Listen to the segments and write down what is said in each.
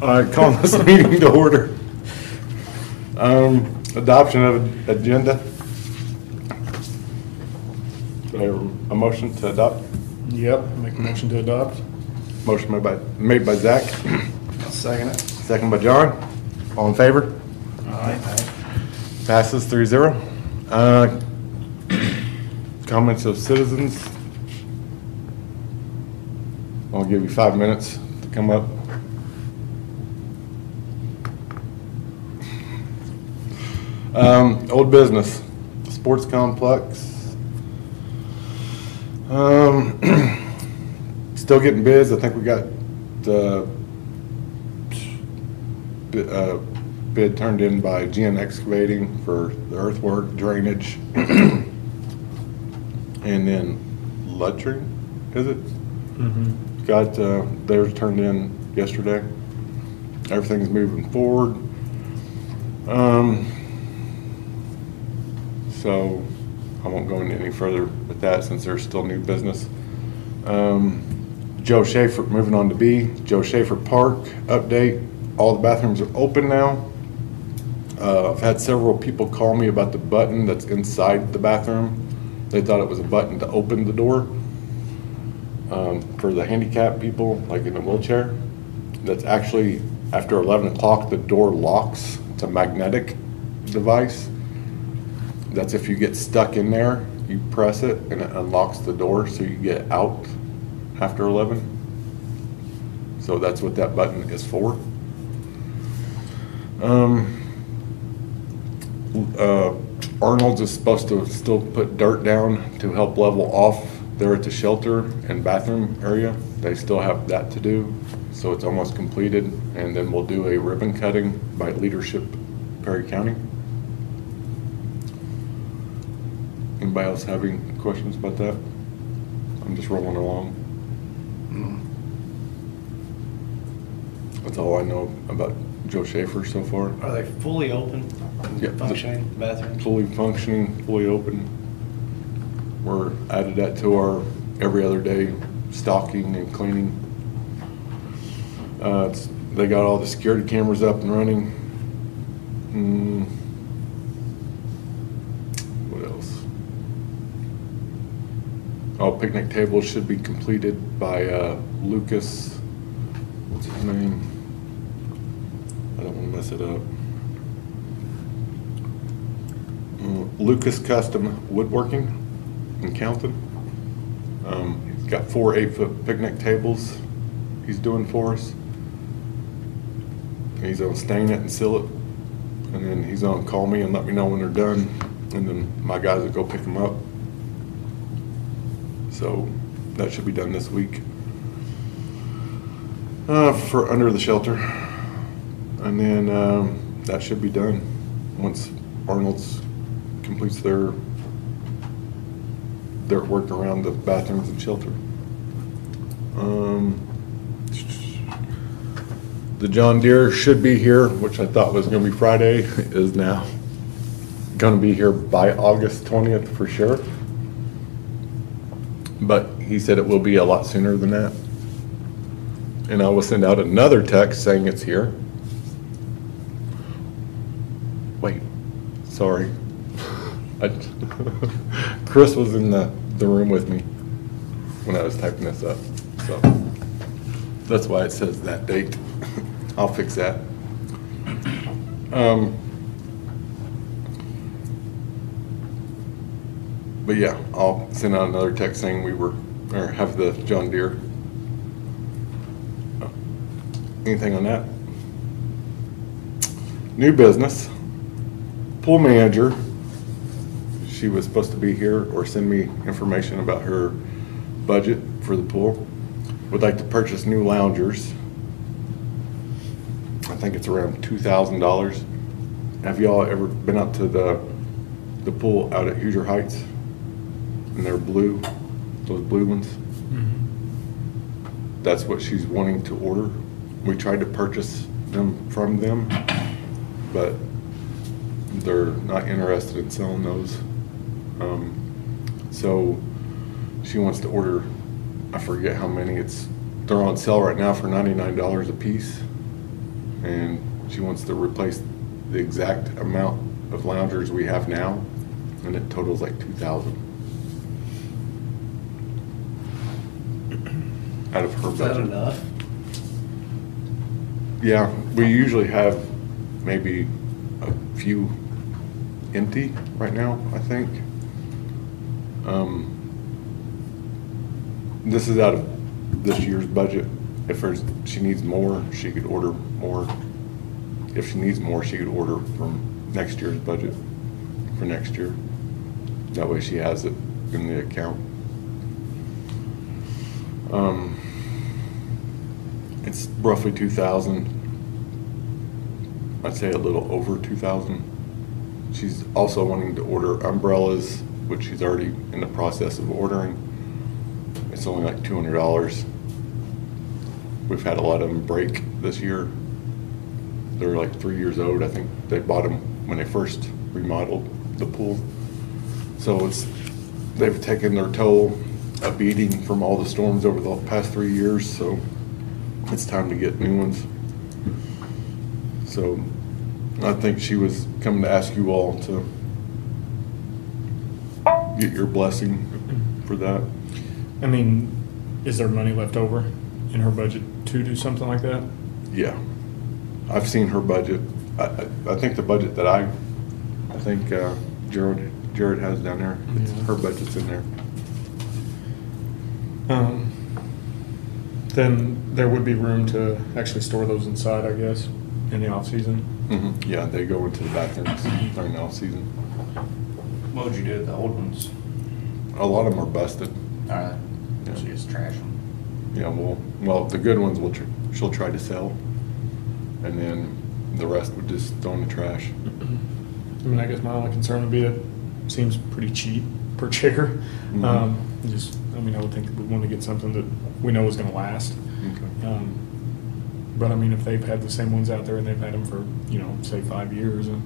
All right, calling this meeting to order. Adoption of agenda. Do I have a motion to adopt? Yep, make a motion to adopt. Motion made by Zach, I'll second it. second by John. All in favor? Aye. Passes 3-0. Comments of citizens. I'll give you 5 minutes to come up. Old business, sports complex. Still getting bids. I think we got the bid turned in by GN Excavating for the earthwork, drainage, and then Luttering, is it? Mm-hmm. Got theirs turned in yesterday. Everything's moving forward. So I won't go into any further with that since there's still new business. Joe Schaefer, moving on to B, Joe Schaefer Park update. All the bathrooms are open now. I've had several people call me about the button that's inside the bathroom. They thought it was a button to open the door for the handicapped people, like in a wheelchair. That's actually, after 11 o'clock, the door locks. It's a magnetic device. That's if you get stuck in there, you press it and it unlocks the door so you get out after 11. So that's what that button is for. Arnold's is supposed to still put dirt down to help level off there at the shelter and bathroom area. They still have that to do, so it's almost completed. And then we'll do a ribbon cutting by Leadership Perry County. Anybody else having questions about that? I'm just rolling along. That's all I know about Joe Schaefer so far. Are they fully open, Yeah, functioning bathrooms? Fully functioning, fully open. We're added that to our every other day stocking and cleaning. They got all the security cameras up and running. What else? Oh, picnic tables should be completed by Lucas. What's his name? I don't want to mess it up. Lucas Custom Woodworking in County. He's got 4 8-foot picnic tables he's doing for us. He's gonna stain it and seal it, and then he's gonna call me and let me know when they're done, and then my guys will go pick them up. So that should be done this week for under the shelter, and then that should be done once Arnold's completes their work around the bathrooms and shelter. The John Deere should be here, which I thought was going to be Friday, is now going to be here by August 20th for sure. But he said it will be a lot sooner than that. And I will send out another text saying it's here. Wait, sorry. Chris was in the room with me when I was typing this up, so that's why it says that date. I'll fix that. But yeah, I'll send out another text saying have the John Deere. Anything on that? New business. Pool manager. She was supposed to be here or send me information about her budget for the pool. Would like to purchase new loungers. I think it's around $2,000. Have y'all ever been up to the pool out at Hoosier Heights? And they're blue, those blue ones. Mm-hmm. That's what she's wanting to order. We tried to purchase them from them, but they're not interested in selling those. So she wants to order, I forget how many, it's they're on sale right now for $99 a piece. And she wants to replace the exact amount of loungers we have now, and it totals like 2,000. Out of her Is that budget. enough? Yeah, we usually have maybe a few empty right now, I think. This is out of this year's budget. If she needs more, she could order more. If she needs more, she could order from next year's budget for next year. That way she has it in the account. It's roughly 2,000. I'd say a little over 2,000. She's also wanting to order umbrellas, which she's already in the process of ordering. It's only like $200. We've had a lot of them break this year. They're like 3 years old. I think they bought them when they first remodeled the pool. So they've taken their toll, a beating from all the storms over the past 3 years. So it's time to get new ones. So I think she was coming to ask you all to get your blessing for that. I mean, is there money left over in her budget to do something like that? Yeah, I've seen her budget. I think the budget that I think Jared has down there, Yeah. her budget's in there. Then there would be room to actually store those inside, I guess, in the off season. Yeah, they go into the bathrooms during the off season. What would you do with the old ones? A lot of them are busted. Yeah. Yeah. So you just trash them. Yeah, well, the good ones she'll try to sell, and then the rest would just throw in the trash. I mean, I guess my only concern would be that it seems pretty cheap per chair. Mhm. I would think we want to get something that we know is going to last. Okay. But I mean, if they've had the same ones out there and they've had them for, say 5 years, and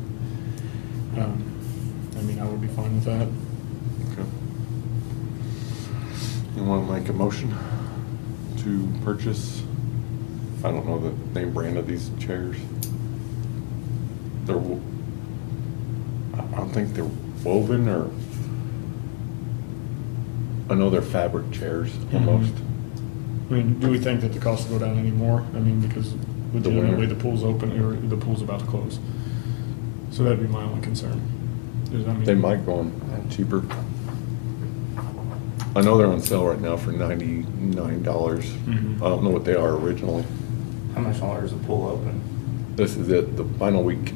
I would be fine with that. Okay. You want to make a motion to purchase? I don't know the name brand of these chairs. I don't think they're woven, or I know they're fabric chairs almost. I mean, do we think that the cost will go down any more? I mean, because legitimately winter. the pool's open, or the pool's about to close. So that'd be my only concern. They might go on cheaper. I know they're on sale right now for $99. Mhm. I don't know what they are originally. How much longer is the pool open? This is it, the final week.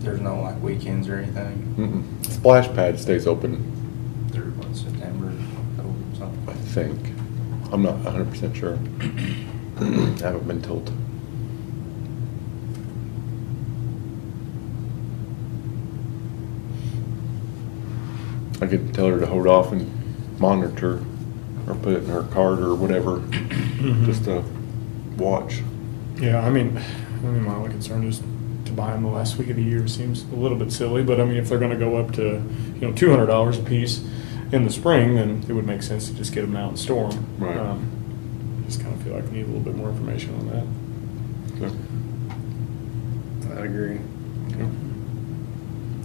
There's no like weekends or anything? Splash Pad stays open, Through what, September, October, I something? think. I'm not 100% sure. I haven't been told. I could tell her to hold off and monitor, or put it in her card or whatever, just to watch. Yeah, I mean, my only concern is to buy them the last week of the year seems a little bit silly, but I mean, if they're gonna go up to, $200 a piece in the spring, then it would make sense to just get them out and store them. Right. Just kind of feel like we need a little bit more information on that. Okay. I agree.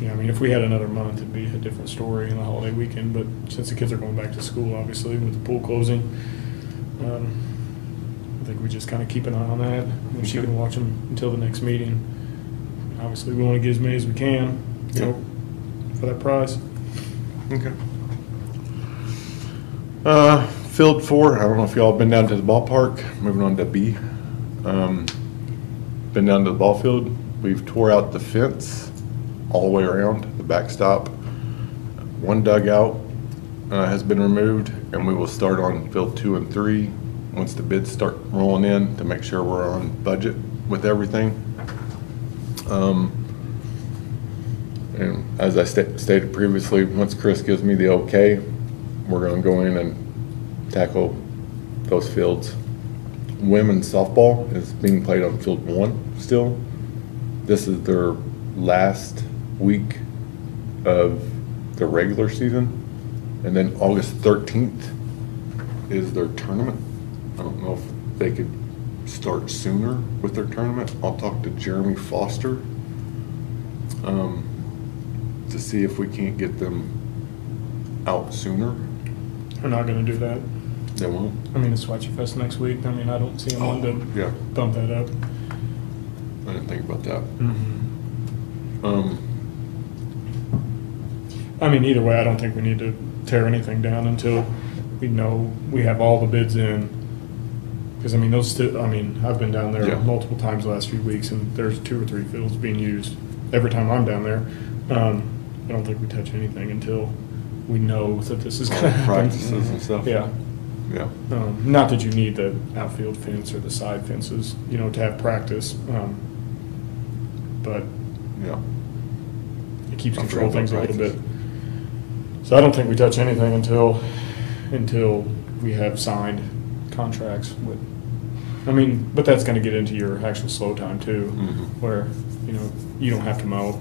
Yeah, I mean, if we had another month, it'd be a different story in the holiday weekend, but since the kids are going back to school, obviously, with the pool closing, I think we just kind of keep an eye on that, and she Okay. can watch them until the next meeting. Obviously, we want to get as many as we can, Yep. for that price. Okay. Field 4, I don't know if y'all have been down to the ballpark. Moving on to B. Been down to the ball field. We've tore out the fence all the way around the backstop. One dugout has been removed, and we will start on field 2 and 3 once the bids start rolling in, to make sure we're on budget with everything. And as I stated previously, once Chris gives me the okay, we're gonna go in and tackle those fields. Women's softball is being played on field 1 still. This is their last week of the regular season. And then August 13th is their tournament. I don't know if they could start sooner with their tournament. I'll talk to Jeremy Foster to see if we can't get them out sooner. We're not gonna do that. They won't. I mean, it's Swatchy Fest next week. I mean, I don't see them wanting to Yeah, bump that up. I didn't think about that. Mm-hmm. I mean, either way, I don't think we need to tear anything down until we know we have all the bids in. Because, I mean, I've been down there Yeah. multiple times the last few weeks, and there's 2 or 3 fields being used every time I'm down there. I don't think we touch anything until we know that this is All gonna the happen. practices and stuff. Yeah. Yeah. Not that you need the outfield fence or the side fences, to have practice, but Yeah. it keeps I control forgot things a about little bit. practice. So I don't think we touch anything until we have signed contracts with, but that's gonna get into your actual slow time too, Mhm. where, you don't have to mow.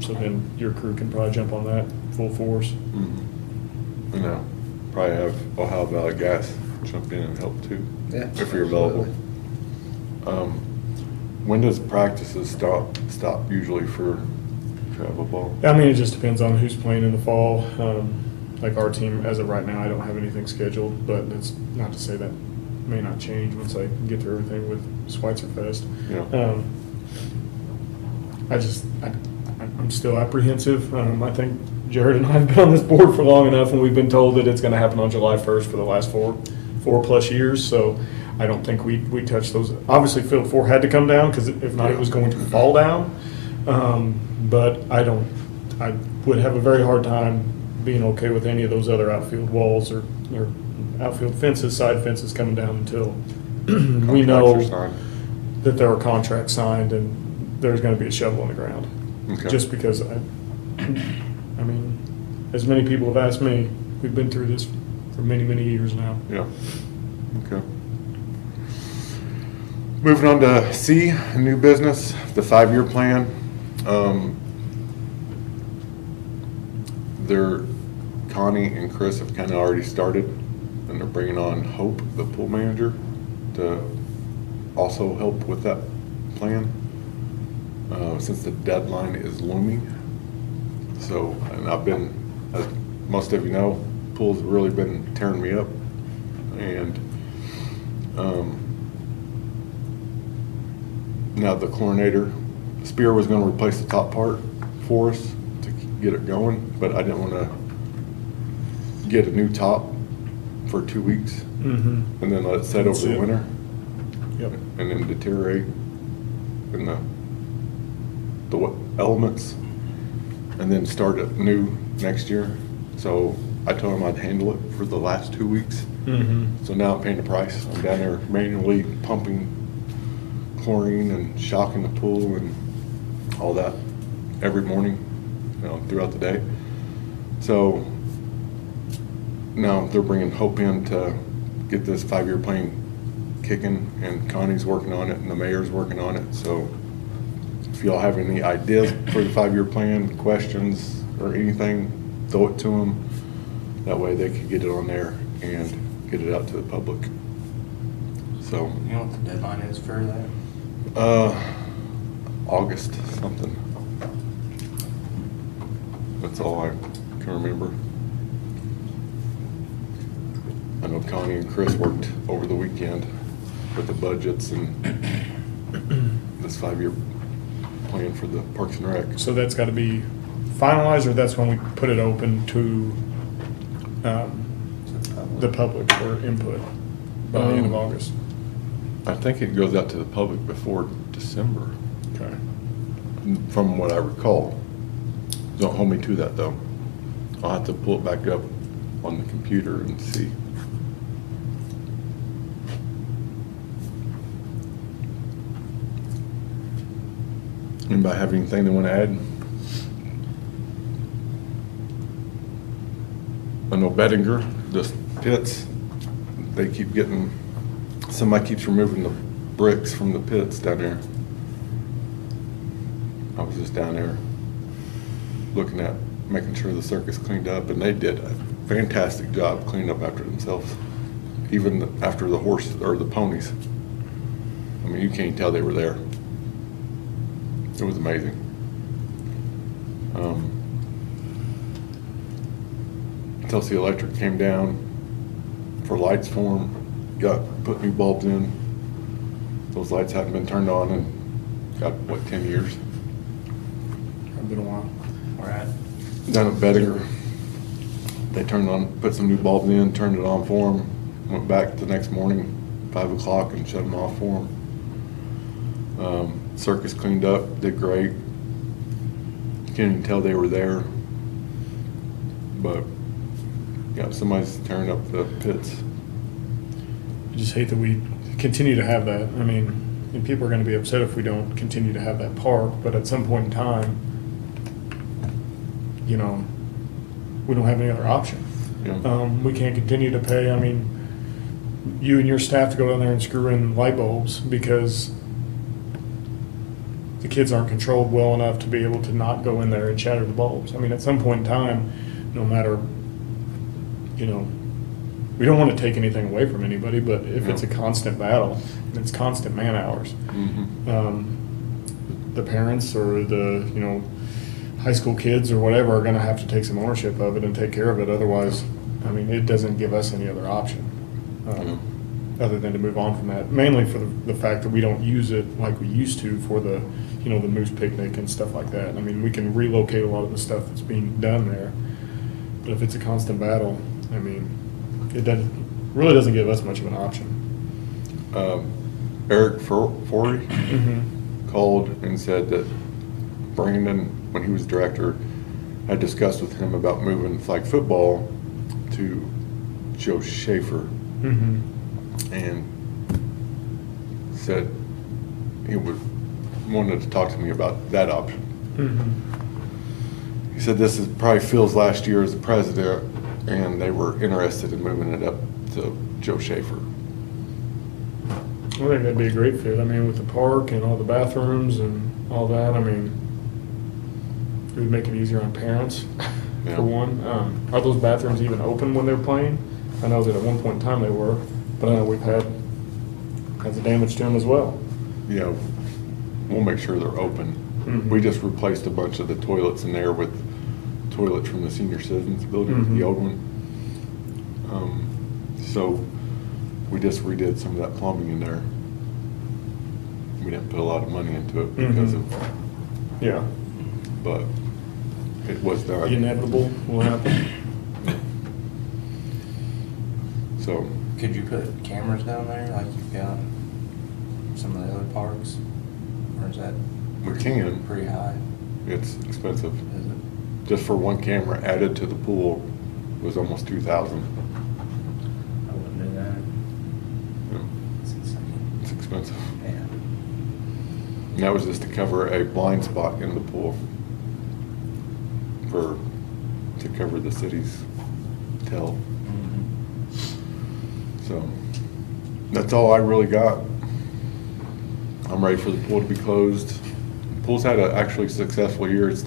So then your crew can probably jump on that full force. Mm-hmm. And probably have Ohio Valley Gas jump in and help too. Yeah, If you're available. When does practices stop usually for travel ball? It just depends on who's playing in the fall. Like our team, as of right now, I don't have anything scheduled, but that's not to say that may not change once I get through everything with Schweitzer Fest. Yeah. I'm still apprehensive. I think Jared and I have been on this board for long enough, and we've been told that it's going to happen on July 1st for the last four plus years. So I don't think we touch those. Obviously, Field 4 had to come down because if not, it was going to fall down. But I would have a very hard time being okay with any of those other outfield walls or outfield fences, side fences coming down until we know Contracts are signed. that there are contracts signed and there's going to be a shovel in the ground. Okay. Just because as many people have asked me, we've been through this for many, many years now. Yeah. Okay. Moving on to C, new business, the 5-year plan. Connie and Chris have kind of already started, and they're bringing on Hope, the pool manager, to also help with that plan, since the deadline is looming. So, and I've been, as most of you know, pool's really been tearing me up, and now the chlorinator, Spear was going to replace the top part for us to get it going, but I didn't want to get a new top for 2 weeks Mm-hmm. and then let it set over That's the it. winter Yep. and then deteriorate in the elements, and then start it new next year. So I told him I'd handle it for the last 2 weeks. Mm-hmm. So now I'm paying the price. I'm down there manually pumping chlorine and shocking the pool and all that every morning, throughout the day. So now they're bringing Hope in to get this 5-year plan kicking, and Connie's working on it and the mayor's working on it. So if y'all have any ideas for the 5-year plan, questions or anything, throw it to them. That way they can get it on there and get it out to the public. So, You know what the deadline is for that? August something. That's all I can remember. I know Connie and Chris worked over the weekend with the budgets and this 5-year plan for the Parks and Rec. So that's got to be finalized, or that's when we put it open to the public for input by the end of August? I think it goes out to the public before December, Okay. from what I recall. Don't hold me to that, though. I'll have to pull it back up on the computer and see. Anybody have anything they want to add? I know Bettinger, the pits, they keep getting, somebody keeps removing the bricks from the pits down there. I was just down there looking at, making sure the circus cleaned up, and they did a fantastic job cleaning up after themselves. even after the horse or the ponies. I mean, you can't tell they were there. It was amazing. Telsey Electric came down for lights for them, put new bulbs in. Those lights hadn't been turned on in, got, what, 10 years? It's been a while. We're at, Down at Bettinger, they put some new bulbs in, turned it on for them, went back the next morning, 5 o'clock, and shut them off for them. Circus cleaned up, did great. Can't even tell they were there. But, yeah, somebody's tearing up the pits. I just hate that we continue to have that. I mean, and people are going to be upset if we don't continue to have that park, but at some point in time, you know, we don't have any other option. Yeah. We can't continue to pay, I mean, you and your staff to go down there and screw in light bulbs because the kids aren't controlled well enough to be able to not go in there and shatter the bulbs. I mean, at some point in time, no matter, you know, we don't want to take anything away from anybody, but if it's a constant battle, and it's constant man hours, the parents or the, you know, high school kids or whatever are going to have to take some ownership of it and take care of it. Otherwise, I mean, it doesn't give us any other option other than to move on from that. Mainly for the fact that we don't use it like we used to for the, you know, the moose picnic and stuff like that. I mean, we can relocate a lot of the stuff that's being done there, but if it's a constant battle, I mean, it really doesn't give us much of an option. Eric Forey called and said that Brandon, when he was director, had discussed with him about moving flag football to Joe Schaefer, and said he wanted to talk to me about that option. He said this is probably Phil's last year as the president, and they were interested in moving it up to Joe Schaefer. I think that'd be a great fit. I mean, with the park and all the bathrooms and all that, I mean, it would make it easier on parents, for one. Are those bathrooms even open when they're playing? I know that at one point in time they were, but I know we've had kinds of damage to them as well. Yeah, we'll make sure they're open. We just replaced a bunch of the toilets in there with toilets from the senior citizens building, the old one. So we just redid some of that plumbing in there. We didn't put a lot of money into it because of, but it was The done. inevitable will happen. So could you put cameras down there like you've got some of the other parks? Or is that we can. pretty high? It's expensive. Is it? Just for one camera added to the pool was almost $2,000. I wouldn't do that. Yeah, It's insane. it's expensive. Yeah. And that was just to cover a blind spot in the pool to cover the city's tell. So that's all I really got. I'm ready for the pool to be closed. The pool's had an actually successful year. It's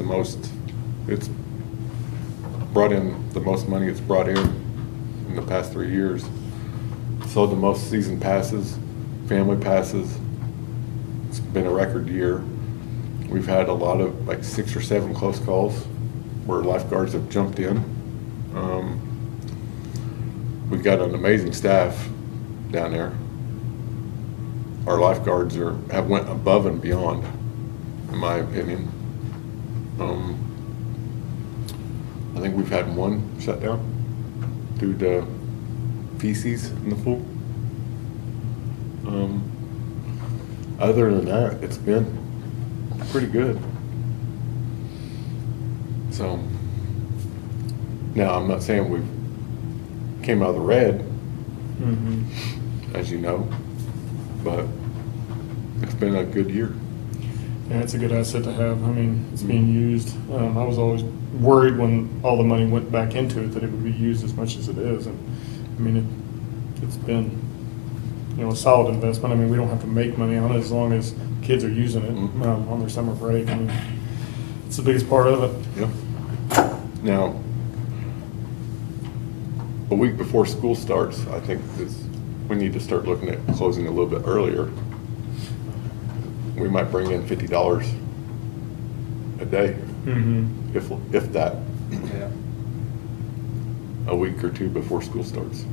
brought in the most money it's brought in the past 3 years. Sold the most season passes, family passes. It's been a record year. We've had a lot of, like 6 or 7 close calls where lifeguards have jumped in. We've got an amazing staff down there. Our lifeguards have went above and beyond, in my opinion. I think we've had one shut down due to feces in the pool. Other than that, it's been pretty good. So now I'm not saying we've came out of the red, as you know, but it's been a good year. Yeah, it's a good asset to have. I mean, it's being used. I was always worried when all the money went back into it that it would be used as much as it is. And I mean, it's been, you know, a solid investment. I mean, we don't have to make money on it as long as kids are using it on their summer break. I mean, it's the biggest part of it. Yep. Now, a week before school starts, I think we need to start looking at closing a little bit earlier. We might bring in $50 a day, Mm-hmm. if that, Yeah. a week or two before school starts.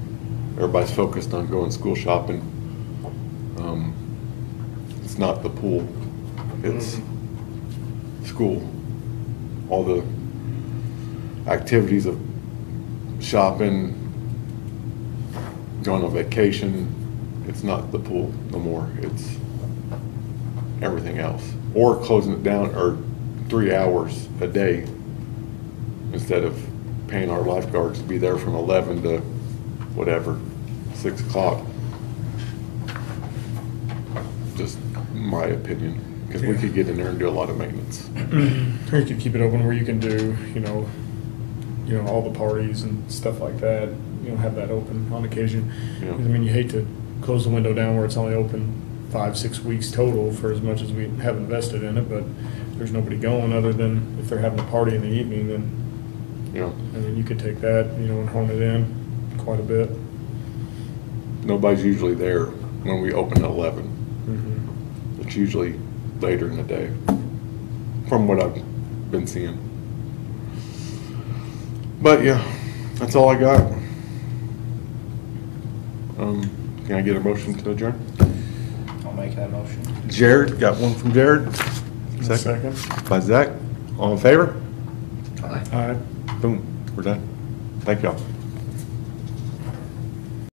Everybody's focused on going school shopping. It's not the pool, it's school. All the activities of shopping, going on vacation, it's not the pool no more, it's everything else. Or closing it down, or 3 hours a day, instead of paying our lifeguards to be there from 11 to whatever, 6 o'clock. Just my opinion, because we could get in there and do a lot of maintenance. Or you could keep it open where you can do, all the parties and stuff like that, have that open on occasion. Yeah. 'Cause, I mean, you hate to close the window down where it's only open 5-6 weeks total for as much as we have invested in it, but there's nobody going other than if they're having a party in the evening, then, Yeah, I mean, you could take that, and hone it in quite a bit. nobody's usually there when we open at 11. Mm-hmm. It's usually later in the day, from what I've been seeing. But yeah, that's all I got. Can I get a motion to adjourn? I'll make that motion. Jared, got one from Jared. Second. By Zach. All in favor? Aye. All right. Boom, we're done. Thank y'all.